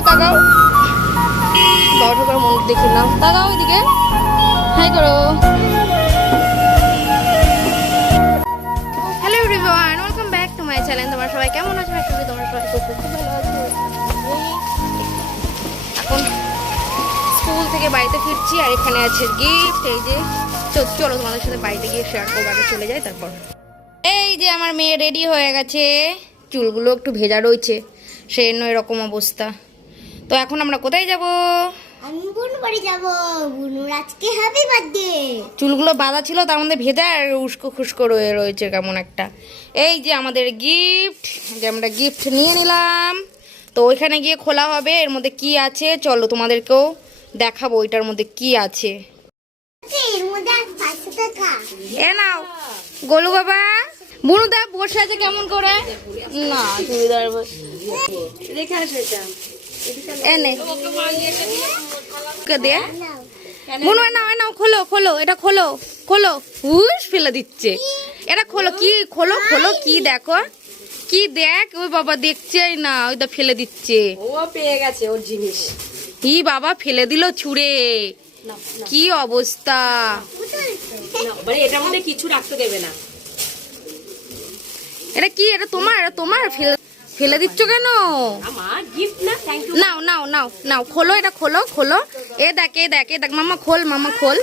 মাম্মা তাকাও। বাবা ঠাকুর মন্দির দেখে নাও তাকাও ওইদিকে। হাই করো। তোমরা সবাই কেমন তোমরা সবাই এখন স্কুল থেকে বাড়িতে ফিরছি আর এখানে আছে যে সাথে বাড়িতে গিয়ে চলে তারপর। এই যে আমার মেয়ে রেডি হয়ে গেছে। চুলগুলো একটু ভেজা রয়েছে, সেই জন্য এরকম অবস্থা। তো এখন আমরা কোথায় যাব? আমি বুনু বাড়ি যাব। বুনুর আজকে হ্যাপি বার্থডে চুলগুলো বাঁধা ছিল তার মধ্যে ভেজা আর উস্কো খুস্কো রয়ে রয়েছে কেমন একটা। এই যে আমাদের গিফট যে আমরা গিফট নিয়ে নিলাম। তো ওইখানে গিয়ে খোলা হবে এর মধ্যে কি আছে? চলো তোমাদেরকেও দেখাবো ওইটার মধ্যে কি আছে। টাকা। এ নাও গোলু বাবা। বুনুদা বসে আছে কেমন করে? না চুড়িদার বস- এনে দে? বুনু এ নাও এ নাও খোলো খোলো এটা খোলো খোলো। হুস ফেলে দিচ্ছে। এটা খোলো কি খোলো খোলো কি দেখো? কি দেখ? ওই বাবা দেখছেই না ওইটা ফেলে দিচ্ছে। ও পেয়ে গেছে ওর জিনিস। ই বাবা ফেলে দিল ছুঁড়ে। কি অবস্থা? মানে এটার মধ্যে কিছু রাখতে দেবে না। এটা কি? এটা তোমার এটা তোমার ফেলে ফেলে দিচ্ছ কেন? নাও নাও নাও নাও খোলো এটা খোলো খোলো। এ দেখ এ দেখ এ দেখ মামা খোল মামা খোল।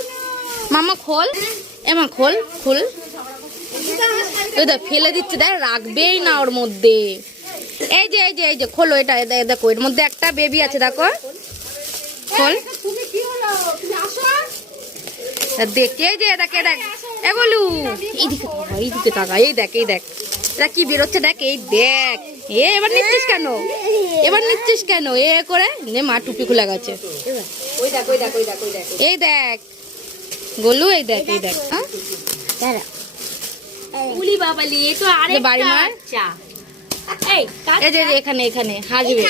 মামা খোল এমা খোল খোল। দেখ ফেলে দিচ্ছে দেখ রাখবেই না ওর মধ্যে। এই যে এই যে এই যে খোলো এটা দেখো এর মধ্যে একটা বেবি আছে দেখো। খোল। এই যে দেখ এ দেখ। এ বলু। এইদিকে এইদিকে তাকা এই দেখ এই দেখ। এটা কি বেরোচ্ছে দেখ এই দেখ। এ এবার নিচ্ছিস কেন? এবার নিচ্ছিস কেন? এ করে নে মা টুপি খুলে গেছে। ওই দেখ ওই দেখ ওই দেখ ওই দেখ। এই দেখ গোলু এই দেখ এই দেখ হ্যাঁ? বাড়ি মার। এই যে যে এখানে এখানে হাসবে।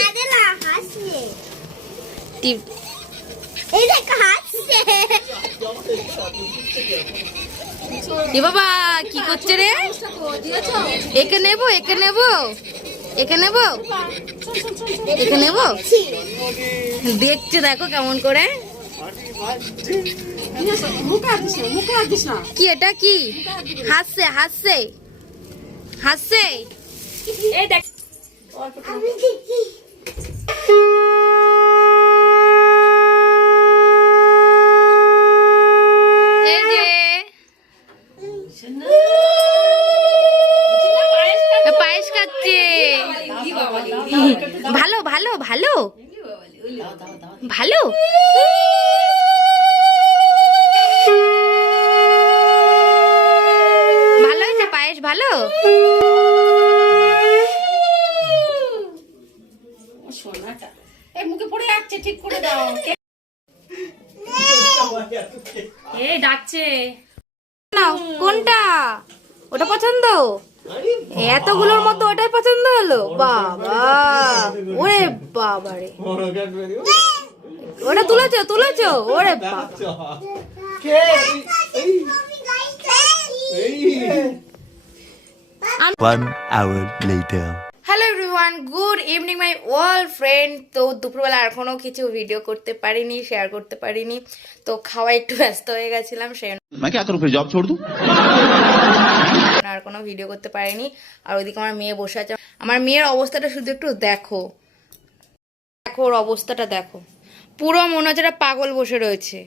এ বাবা কি করছে রে? একে নেব একে নেব? একে নেব? একে নেব? দেখছে দেখো কেমন করে। কি এটা কি? হাসছে হাসছে। হাসছে। এই দেখ। ভালো? সোনাটা। এই মুখে পড়ে যাচ্ছে ঠিক করে দাও এই ডাকছে। নাও কোনটা? ওটা পছন্দ? এতগুলোর মধ্যে ওটাই পছন্দ হলো? বাবা ওরে বাবা রে ওটা তুলেছো তুলেছো? ওরে বাবা। One hour later. Hello everyone good evening my all friend তো দুপুরবেলা এখনও কিছু ভিডিও করতে পারিনি শেয়ার করতে পারিনি তো খাওয়া একটু ব্যস্ত হয়ে গেছিলাম সেই मैं क्या करूं फिर जॉब छोड़ दूं জন্য আর কোনো ভিডিও করতে পারিনি আর ওইদিকে আমার মেয়ে বসে আছে আমার মেয়ের অবস্থাটা শুধু একটু দেখো দেখো ওর অবস্থাটা দেখো পুরো মনে হচ্ছে একটা পাগল বসে রয়েছে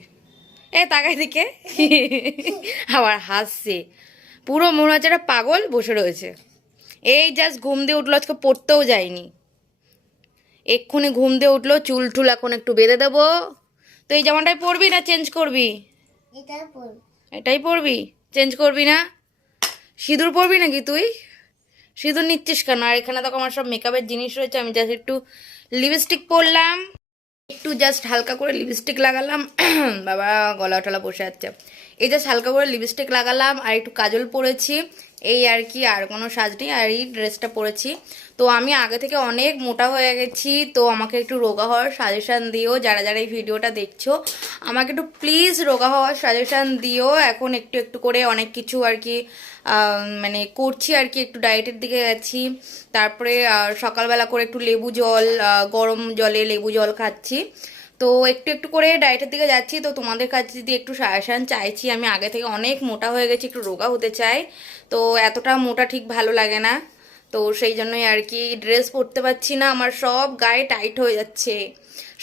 এ তাকাই দিকে আবার হাসছে পুরো মনে হচ্ছে একটা পাগল বসে রয়েছে। এই জাস্ট ঘুম দিয়ে উঠল আজকে পড়তেও যায়নি। এক্ষুনি ঘুম দিয়ে উঠল চুল টুল এখন একটু বেঁধে দেবো। তো এই জামাটাই পরবি না চেঞ্জ করবি? এটাই পরবি। চেঞ্জ করবি না? সিঁদুর পরবি নাকি তুই? সিঁদুর নিচ্ছিস কেন? আর এখানে তো আমার সব মেকআপের জিনিস রয়েছে আমি জাস্ট একটু লিপস্টিক পরলাম। একটু জাস্ট হালকা করে লিপস্টিক লাগালাম। বাবা গলা টলা বসে যাচ্ছে এই জাস্ট হালকা করে লিপস্টিক লাগালাম, আর একটু কাজল পরেছি। এই আর কি, আর কোনো সাজ নেই, আর এই ড্রেসটা পরেছি। তো আমি আগে থেকে অনেক মোটা হয়ে গেছি, তো আমাকে একটু রোগা হওয়ার সাজেশান দিও, যারা যারা এই ভিডিওটা দেখছ। আমাকে একটু প্লিজ রোগা হওয়ার সাজেশান দিও। এখন একটু একটু করে অনেক কিছু আর কি মানে করছি আর কি, একটু ডায়েটের দিকে গেছি। তারপরে সকালবেলা করে একটু লেবু জল গরম জলে লেবু জল খাচ্ছি। তো একটু একটু করে ডায়েটের দিকে যাচ্ছি। তো তোমাদের কাছে যদি একটু সাজেশন চাইছি, আমি আগে থেকে অনেক মোটা হয়ে গেছি, একটু রোগা হতে চাই। তো এতটা মোটা ঠিক ভালো লাগে না। তো সেই জন্যই আর কি ড্রেস পরতে পারছি না, আমার সব গায়ে টাইট হয়ে যাচ্ছে।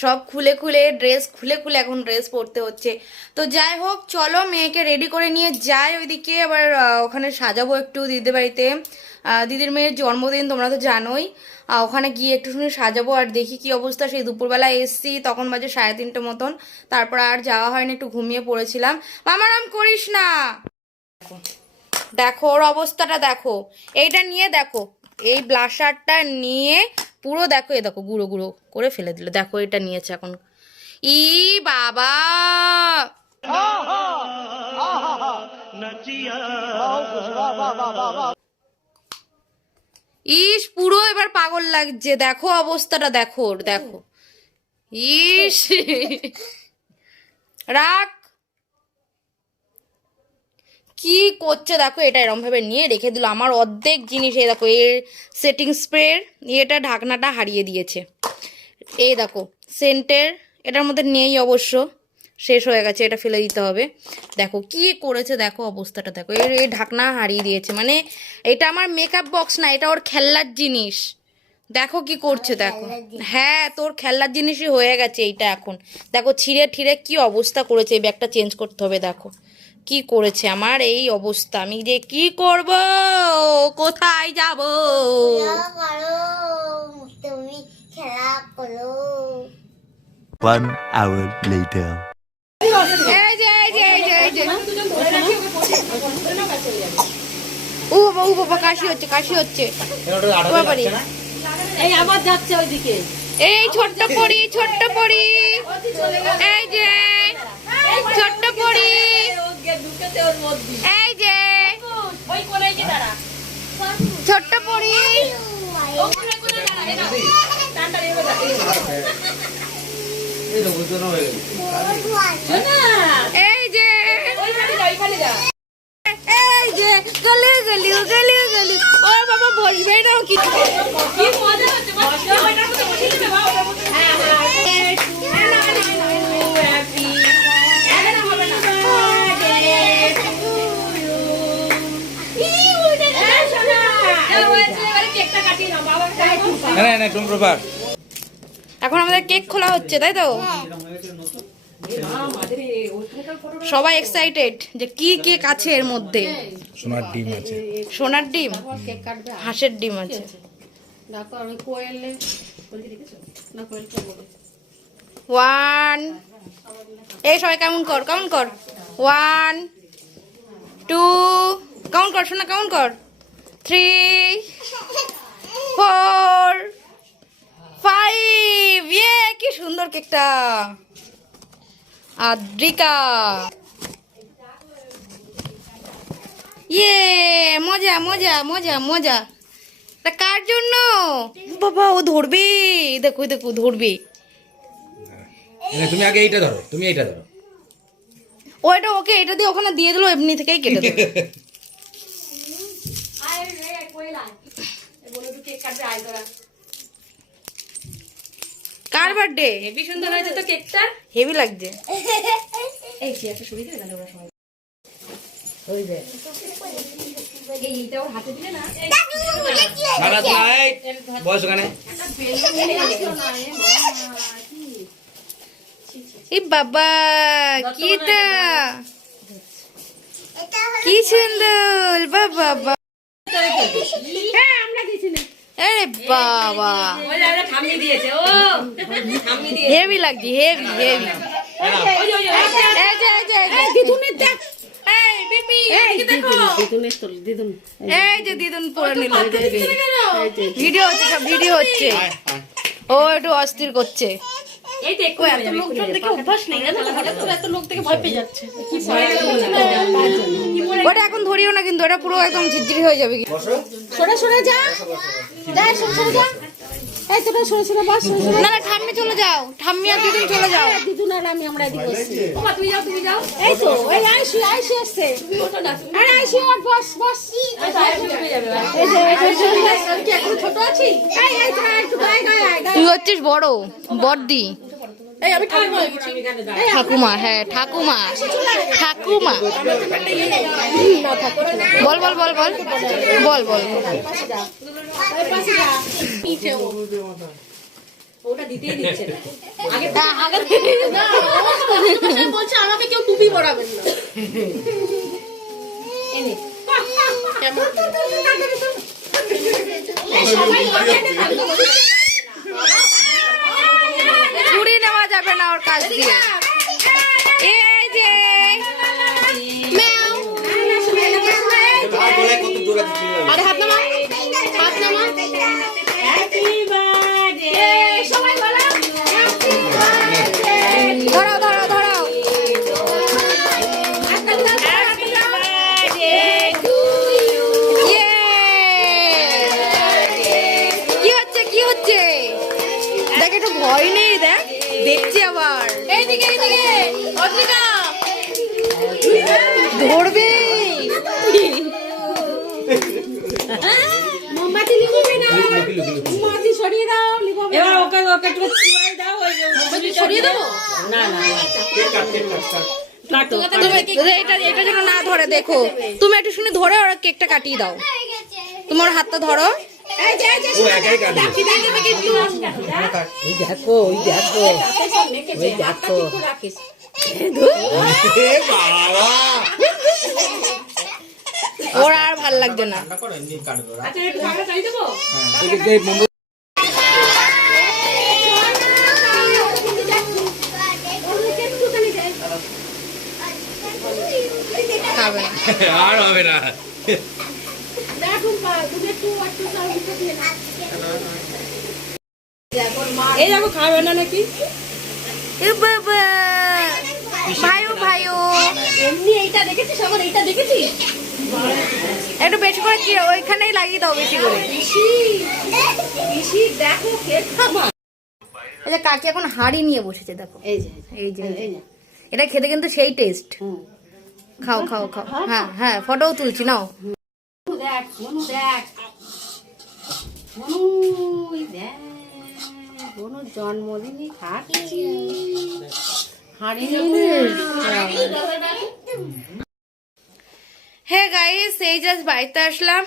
সব খুলে খুলে ড্রেস খুলে খুলে এখন ড্রেস পরতে হচ্ছে। তো যাই হোক, চলো মেয়েকে রেডি করে নিয়ে যাই ওইদিকে। আবার ওখানে সাজাবো একটু দিদির বাড়িতে। দিদির মেয়ের জন্মদিন তোমরা তো জানোই। ওখানে গিয়ে একটু শুনে সাজাবো আর দেখি কি অবস্থা। সেই দুপুরবেলা এসছি তখন বাজে সাড়ে তিনটে মতন। তারপর আর যাওয়া হয়নি একটু ঘুমিয়ে পড়েছিলাম। মামারাম করিস না। দেখো ওর অবস্থাটা দেখো। এইটা নিয়ে দেখো এই ব্লাশারটা নিয়ে পুরো দেখো এ দেখো গুঁড়ো গুঁড়ো করে ফেলে দিল। দেখো এটা নিয়েছে এখন। ই বাবা! ইস, পুরো এবার পাগল লাগছে। দেখো অবস্থাটা, দেখো দেখো। ইস। রাখ। কি করছে? দেখো, এটা এরম ভাবে নিয়ে রেখে দিল। আমার অর্ধেক জিনিস, এই দেখো, এর সেটিং স্প্রের এটা ঢাকনাটা হারিয়ে দিয়েছে। এই দেখো সেন্টের এটার মধ্যে নেই অবশ্য। শেষ হয়ে গেছে এটা ফেলে দিতে হবে। দেখো কি করেছে দেখো অবস্থাটা দেখো এর এই ঢাকনা হারিয়ে দিয়েছে। মানে এটা আমার মেকআপ বক্স না এটা ওর খেলনার জিনিস। দেখো কি করছে দেখো। হ্যাঁ তোর খেলনার জিনিসই হয়ে গেছে এইটা এখন। দেখো ছিঁড়ে ঠিড়ে কি অবস্থা করেছে এই ব্যাগটা চেঞ্জ করতে হবে দেখো। কি করেছে আমার এই অবস্থা আমি যে কি করব? কোথায় যাব? তুমি খেলা করো। One hour later. এই যে এই যে এই যে এই যে ও বাবা ও বাবা কাশি হচ্ছে কাশি হচ্ছে। এই আবার যাচ্ছে ওইদিকে। এই ছোট্ট পরি ছোট্ট পরি। এই যে ছোট্ট পরি। এই যে। ছোট্ট পরি। এই যে ওইখানে যা, ওইখানে যা। এই যে গলি গলি গলি গলি। ও বাবা বসবে না কি? কি মজা হচ্ছে। হ্যাঁ, হ্যাঁ। এখন আমাদের কেক খোলা হচ্ছে তাই তো? সবাই এক্সাইটেড যে কি কেক আছে এর মধ্যে। সোনার ডিম আছে। সোনার ডিম? হাঁসের ডিম আছে। ওয়ান এই সবাই কেমন কর কেমন কর? ওয়ান টু কেমন কর শোনা কেমন কর? থ্রি ফোর ফাইভ ইয়ে কি সুন্দর কেকটা আদ্রিকা। ইয়ে মজা মজা মজা মজা। তা কার জন্য? বাবা ও ধরবে। দেখো দেখো ধরবে। তুমি আগে এইটা ধরো তুমি এইটা ধরো। ও এটা ওকে এটা দিয়ে ওখানে দিয়ে দিলো এমনি থেকেই কেটে দেবে। কার বার্থডে হেভি সুন্দর হয়েছে তো কেকটা হেভি লাগছে। এই চেয়ারটা সরিয়ে দিলে তাহলে ওরা সবাই। ওই যে। এইটা ওর হাতে দিলে না? মালা লাইট বস ওখানে। এই বাবা কিটা এটা কি সুন্দর বাবা বাবা। হ্যাঁ আমরা আরে বাবা ওই যে আমরা দিয়েছে ও হেভি লাগছে হেভি হেভি ওই ওই ওই এই যে এই যে এই যে দেখ এই বিপি এদিকে দেখো দিদুনের তোল দিদুন এই যে দিদুন পরে নিল ভিডিও হচ্ছে সব ভিডিও হচ্ছে ও একটু অস্থির করছে এই একটু এত লোকজন দেখে অভ্যাস নেই জানো হঠাৎ করে এত লোক দেখে ভয় পেয়ে যাচ্ছে কি ওটা এখন ধরিও না কিন্তু ওটা পুরো একদম ঝিরঝিরি হয়ে যাবে সরে সরে যা। যা সরে সরে যা। এই তোরা সরে সরে বস সরে সরে না না ঠাম্মি চলে যাও। ঠাম্মি আর দিদুন চলে যাও। দিদুন আর আমি আমরা এদিকে বসছি তুমি যাও তুমি যাও। এই তো এই আইসি আইসি আসছে। আরে আইসি আর বস বস। এই যে এই যে ছোট আছি? এই এই তো তুই হচ্ছিস বড় বড়দি। এই আমি ঠাকুমা ঠাকুমা হ্যাঁ ঠাকুমা ঠাকুমা বল বল বল বল বল বল ওটা দিতেই দিচ্ছে না আগে আগে বলছে আমাকে কেউ টুপি পরাবেন না এনে কেমন সবাই যাবে না ওর কাছ দিয়ে। এই যে সরিয়ে দাও না না কাটো তুমি তুমি এটা এটা যেন না ধরে দেখো। তুমি একটু শুনে ধরে ওরা কেকটা কাটিয়ে দাও। তোমার হাতটা ধরো। দেখো ওই দেখো ওই দেখো ওর আর ভালো লাগছে না। খাবে না। আর হবে না। এই দেখো খাবে না নাকি? ভাইও ভাইও এমনি এইটা দেখেছিস? আমার এইটা দেখেছিস? একটু বেশি করে কি ওইখানেই লাগিয়ে দাও বেশি করে। দেখো এই যে কাকি এখন হাড়ি নিয়ে বসেছে দেখো। এই যে এই যে এটা খেতে কিন্তু সেই টেস্ট হুম। খাও খাও খাও। হ্যাঁ হ্যাঁ ফটোও তুলছি, নাও। হ্যাঁ গাইস এই জাস্ট বাড়িতে আসলাম।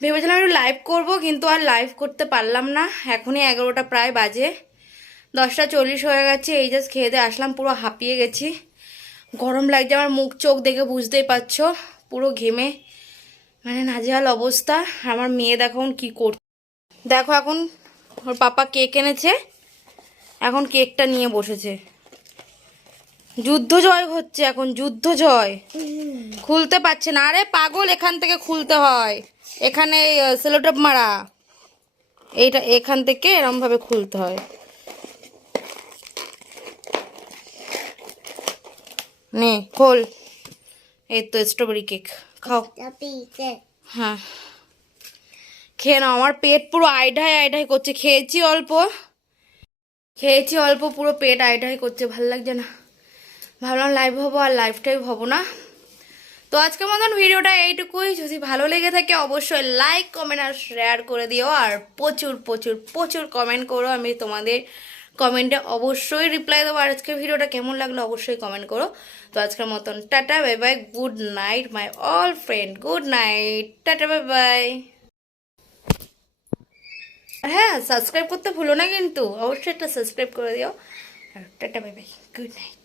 ভেবেছিলাম একটু লাইভ করব, কিন্তু আর লাইভ করতে পারলাম না। এখনই এগারোটা প্রায় বাজে। দশটা চল্লিশ হয়ে গেছে, এই জাস্ট খেয়ে দিয়ে আসলাম, পুরো হাঁপিয়ে গেছি। গরম লাগছে, আমার মুখ চোখ দেখে বুঝতেই পারছ, পুরো ঘেমে। মানে নাজেহাল অবস্থা, আমার মেয়ে দেখো এখন কী কর, দেখো এখন ওর পাপা কেক এনেছে, এখন কেকটা নিয়ে বসেছে। যুদ্ধ জয় হচ্ছে এখন যুদ্ধ জয় খুলতে পারছে না, আরে পাগল এখান থেকে খুলতে হয়। এখানে সেলোটপ মারা। এইটা, এখান থেকে এরম ভাবে খুলতে হয়। নে, খোল। এই তো স্ট্রবেরি কেক খাও। হ্যাঁ। খেয়ে নাও, আমার পেট পুরো আইঢাই আইঢাই করছে, খেয়েছি অল্প। খেয়েছি অল্প, পুরো পেট আইঢাই করছে, ভালো লাগছে না। ভাবলাম লাইভ হব আর লাইভ টাইভ হব না। তো আজকের মতন ভিডিওটা এইটুকুই, যদি ভালো লেগে থাকে অবশ্যই লাইক কমেন্ট আর শেয়ার করে দিও। আর প্রচুর প্রচুর প্রচুর কমেন্ট করো, আমি তোমাদের কমেন্টে অবশ্যই রিপ্লাই দেবো। আর আজকের ভিডিওটা কেমন লাগল অবশ্যই কমেন্ট করো। তো আজকের মতন tata bye bye good night my all friend good night tata bye bye হ্যাঁ সাবস্ক্রাইব করতে ভুলো না কিন্তু, অবশ্যই একটা সাবস্ক্রাইব করে দিও। আর tata bye bye good night